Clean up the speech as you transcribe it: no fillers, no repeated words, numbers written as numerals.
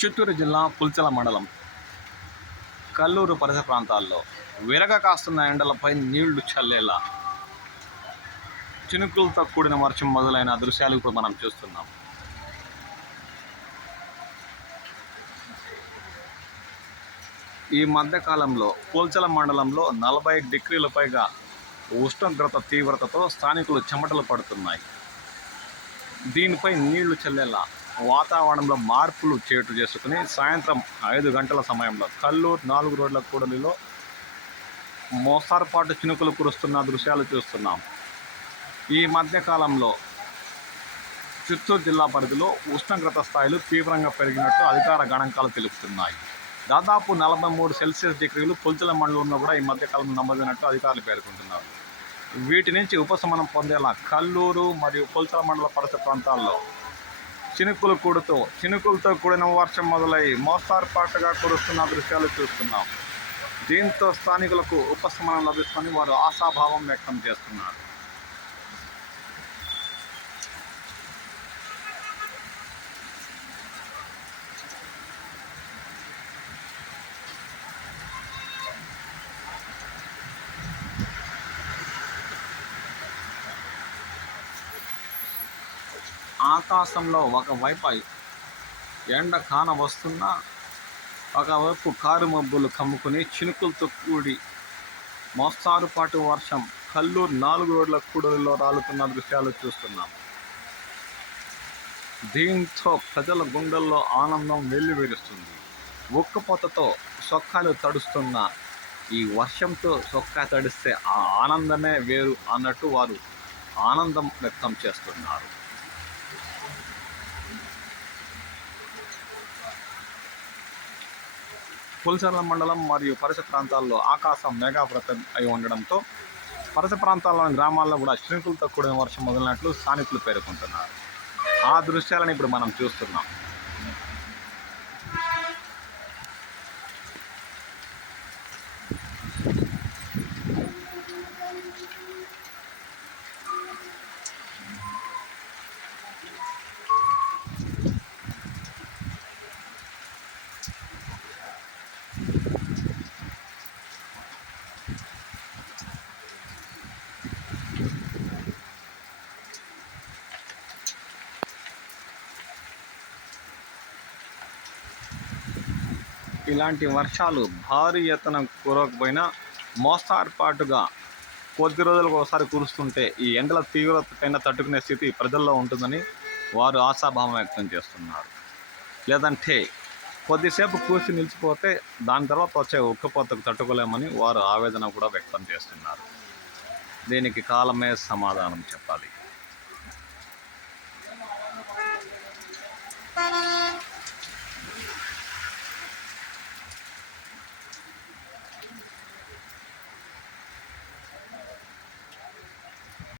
చిత్తూరు జిల్లా పుల్చల మండలం కల్లూరు పరిసర ప్రాంతాల్లో విరగ కాస్తున్న ఎండలపై నీళ్లు చల్లేలా చినుకులతో కూడిన వర్షం మొదలైన దృశ్యాలు ఇప్పుడు మనం చూస్తున్నాం. ఈ మధ్యకాలంలో పుల్చల మండలంలో 40 డిగ్రీల పైగా ఉష్ణోగ్రత తీవ్రతతో స్థానికులు చెమటలు పడుతున్నాయి. దీనిపై నీళ్లు చల్లేలా వాతావరణంలో మార్పులు చేటు చేసుకుని సాయంత్రం 5 గంటల సమయంలో కల్లూరు 4 రోడ్ల కూడలిలో మోస్తారుపాటు చినుకులు కురుస్తున్న దృశ్యాలు చూస్తున్నాం. ఈ మధ్యకాలంలో చిత్తూరు జిల్లా పరిధిలో ఉష్ణోగ్రత స్థాయిలు తీవ్రంగా పెరిగినట్టు అధికార గణాంకాలు తెలుపుతున్నాయి. దాదాపు 43 సెల్సియస్ డిగ్రీలు పుల్చల మండలంలో కూడా ఈ మధ్యకాలంలో నమోదైనట్టు అధికారులు పేర్కొంటున్నారు. వీటి నుంచి ఉపశమనం పొందేలా కల్లూరు మరియు పుల్చల మండల పరిసర ప్రాంతాల్లో చినుకులతో కూడిన వర్షం మొదలై మోస్తారుపాటుగా కురుస్తున్న దృశ్యాలు చూస్తున్నాం. దీంతో స్థానికులకు ఉపశమనం లభిస్తుందని వారు ఆశాభావం వ్యక్తం చేస్తున్నారు. ఆకాశంలో ఒకవైపు ఎండ కాన వస్తున్నా ఒకవైపు కారు మబ్బులు కమ్ముకుని చినుకులతో కూడి మోస్తారుపాటు వర్షం కల్లూరు 4 రోడ్ల కూడలిలో రాలుతున్న దృశ్యాలు చూస్తున్నాం. దీంతో ప్రజల గుండెల్లో ఆనందం వెల్లివిరుస్తుంది. ఉక్కపోతతో సొక్కాలు తడుస్తున్న ఈ వర్షంతో సొక్కా తడిస్తే ఆ ఆనందమే వేరు అన్నట్టు వారు ఆనందం వ్యక్తం చేస్తున్నారు. పుల్చల మండలం మరియు పరిసర ప్రాంతాల్లో ఆకాశం మేఘావృతం అయి ఉండడంతో పరిసర ప్రాంతాల్లోని గ్రామాల్లో కూడా చినుకులతో కూడిన వర్షం మొదలైనట్లు స్థానికులు పేర్కొంటున్నారు. ఆ దృశ్యాలను ఇప్పుడు మనం చూస్తున్నాం. ఇలాంటి వర్షాలు భారీ ఎత్తున కురవకపోయినా మోస్తారుపాటుగా కొద్ది రోజులకు ఒకసారి కురుస్తుంటే ఈ ఎండల తీవ్రతకైనా తట్టుకునే స్థితి ప్రజల్లో ఉంటుందని వారు ఆశాభావం వ్యక్తం చేస్తున్నారు. లేదంటే కొద్దిసేపు కూర్చి నిలిచిపోతే దాని తర్వాత వచ్చే ఉక్కపోతకు తట్టుకోలేమని వారు ఆవేదన కూడా వ్యక్తం చేస్తున్నారు. దీనికి కాలమే సమాధానం చెప్పాలి.